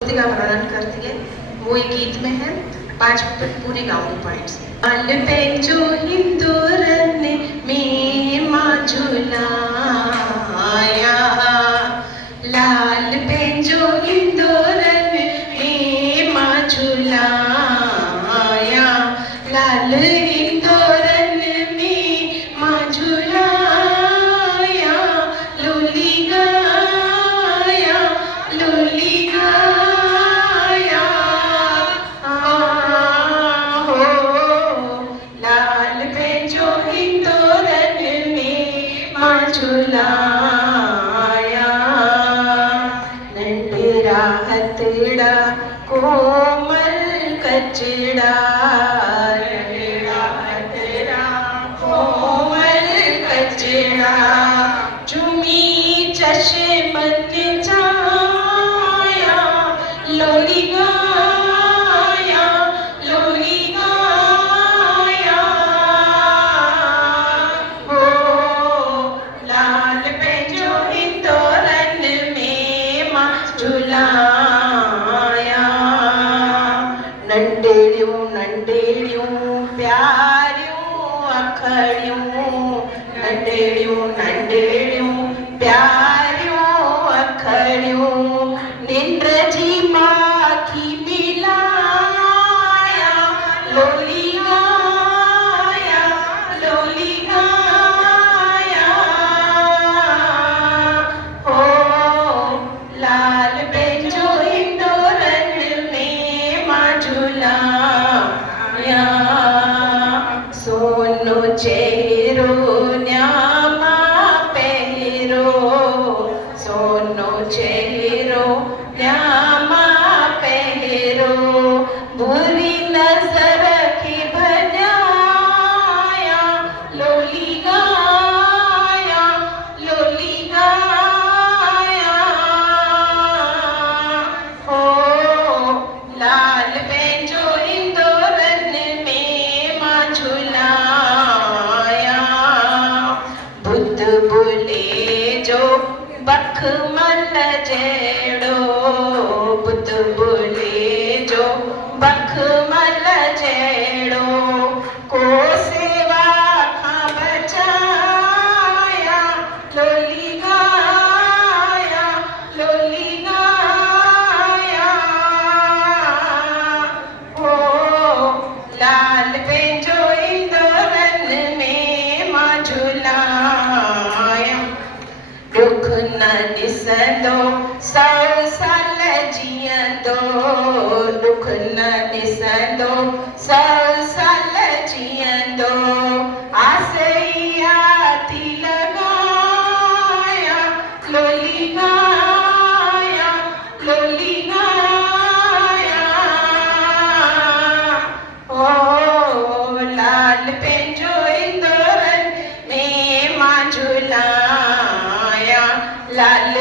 का वर्णन करती है, वो एक गीत में है। 5 पूरी गाऊंगी पॉइंट्स। लाल पेंजो हिंदोरन में माँ झुलाया, लाल पेंजो हिंदोरन में माँ झुलाया, लाल हिंदोरन में माँ झुलाया, लोली गाया, लोली गाया, हो लाल पेंजो हिंदोरन में माँ झुलाया। नंढेरा हथड़ा कोमल कचड़ा, नंढेरा हथड़ा कोमल कचड़ा, चुमी चश्मत छाया, लोली गाया, लोली गाया, हो लाल पेंजो हिंदोरन में माँ झुलाया। नंढेड़ियों नंढेड़ियों प्यारियों अखड़ियों, नंढेड़ियों नंढेड़ियों प्यारियों अखड़ियों, निंद्र जी माखी मिलाया, लोली गाया, लोली गाया, हो लाल पेंजो हिंदोरन में माँ झुलाया। सोनो चेहरो न्यामा पहरो, सोनो चेहरो न्यामा पहरो, बुरी नजर की भजाया, लोली गाया, लोली गाया, हो लाल पेंजो हिंदोरन में माँ झुलाया। बुद्ध बोले जो बखमल जेड़ो, बुद्ध बोले जो बखमल जेड़ो, को सेवा खां बचाया, लोली गाया, लोली गाया, हो लाल पेंजो हिंदोरन में माँ झुलाया। दुख न ॾिसंदो 100 साल जीअंदो, दुख न ॾिसंदो 100 साल जीअंदो, आसैया थी लॻाया, लोली गाया, लोली गाया, हो लाल पेंजो हिंदोरन में माँ झुलाया, लाल